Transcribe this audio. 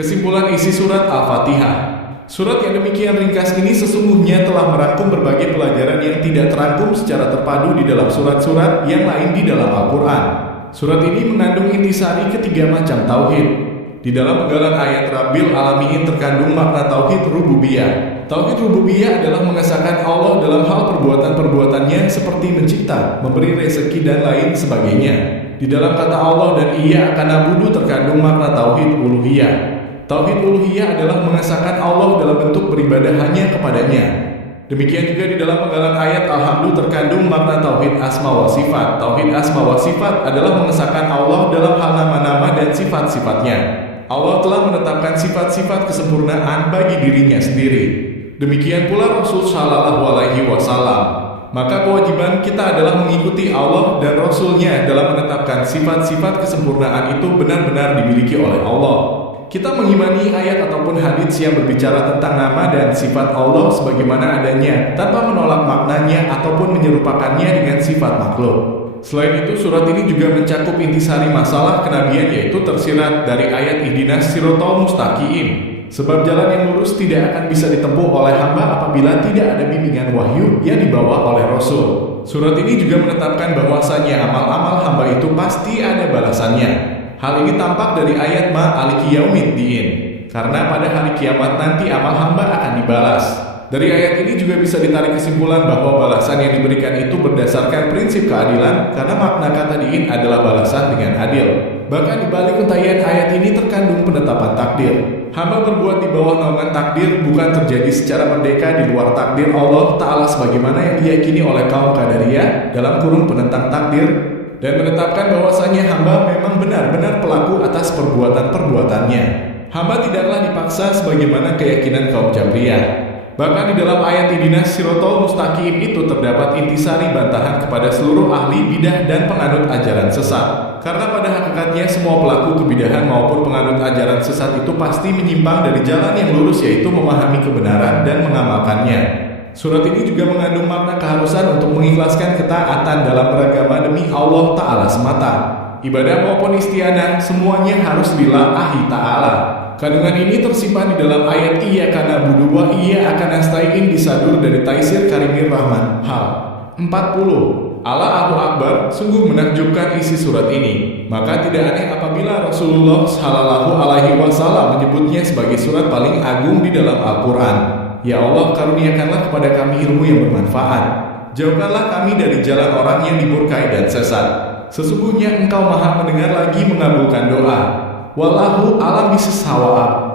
Kesimpulan isi surat Al-Fatihah. Surat yang demikian ringkas ini sesungguhnya telah merangkum berbagai pelajaran yang tidak terangkum secara terpadu di dalam surat-surat yang lain di dalam Al-Quran. Surat ini mengandung intisari ketiga macam tauhid. Di dalam penggalan ayat Rabbil Alamin terkandung makna tauhid rububiyah. Tauhid rububiyah adalah mengesahkan Allah dalam hal perbuatan-perbuatannya seperti mencipta, memberi rezeki dan lain sebagainya. Di dalam kata Allah dan Ia akan na'budu terkandung makna tauhid uluhiyah. Tauhid uluhiyah adalah mengesahkan Allah dalam bentuk beribadah hanya kepadanya. Demikian juga di dalam penggalan ayat Alhamdulillah terkandung makna tauhid asma wa sifat. Tauhid asma wa sifat adalah mengesahkan Allah dalam hal nama-nama dan sifat-sifatnya. Allah telah menetapkan sifat-sifat kesempurnaan bagi dirinya sendiri. Demikian pula Rasul Shallallahu Alaihi Wasallam. Maka kewajiban kita adalah mengikuti Allah dan Rasul-Nya dalam menetapkan sifat-sifat kesempurnaan itu benar-benar dimiliki oleh Allah. Kita mengimani ayat ataupun hadits yang berbicara tentang nama dan sifat Allah sebagaimana adanya, tanpa menolak maknanya ataupun menyerupakannya dengan sifat makhluk. Selain itu, surat ini juga mencakup intisari masalah kenabian, yaitu tersirat dari ayat Ihdinas Siratal Mustaqim. Sebab jalan yang lurus tidak akan bisa ditempuh oleh hamba apabila tidak ada bimbingan wahyu yang dibawa oleh Rasul. Surat ini juga menetapkan bahwasanya amal-amal hamba itu pasti ada balasannya. Hal ini tampak dari ayat Ma'aliki Yaumiddin, karena pada hari kiamat nanti amal hamba akan dibalas. Dari ayat ini juga bisa ditarik kesimpulan bahwa balasan yang diberikan itu berdasarkan prinsip keadilan, karena makna kata diin adalah balasan dengan adil. Bahkan di balik untayan ayat ini terkandung penetapan takdir. Hamba berbuat di bawah naungan takdir bukan terjadi secara merdeka di luar takdir Allah Ta'ala sebagaimana yang diyakini oleh kaum Qadariyah dalam kurung penentang takdir, dan menetapkan bahwasanya hamba memang benar-benar pelaku atas perbuatan-perbuatannya. Hamba tidaklah dipaksa sebagaimana keyakinan kaum Jabriyah. Bahkan di dalam ayat Ihdinas Siratal Mustaqim itu terdapat intisari bantahan kepada seluruh ahli bidah dan penganut ajaran sesat. Karena pada hakikatnya semua pelaku kebidahan maupun penganut ajaran sesat itu pasti menyimpang dari jalan yang lurus, yaitu memahami kebenaran dan mengamalkannya. Surat ini juga mengandung makna keharusan untuk mengikhlaskan ketaatan dalam beragama demi Allah Ta'ala semata. Ibadah maupun istiadah semuanya harus lillahi ta'ala. Kandungan ini tersimpan di dalam ayat Iyyaka na'budu wa iyyaka nasta'in disadur dari Taisir Karimir Rahman hal 40. Allahu Akbar, sungguh menakjubkan isi surat ini. Maka tidak aneh apabila Rasulullah Shallallahu Alaihi Wasallam menyebutnya sebagai surat paling agung di dalam Al-Quran. Ya Allah, karuniakanlah kepada kami ilmu yang bermanfaat. Jauhkanlah kami dari jalan orang yang dimurkai dan sesat. Sesungguhnya Engkau Maha mendengar lagi mengabulkan doa. Wallahu a'lam bishawab.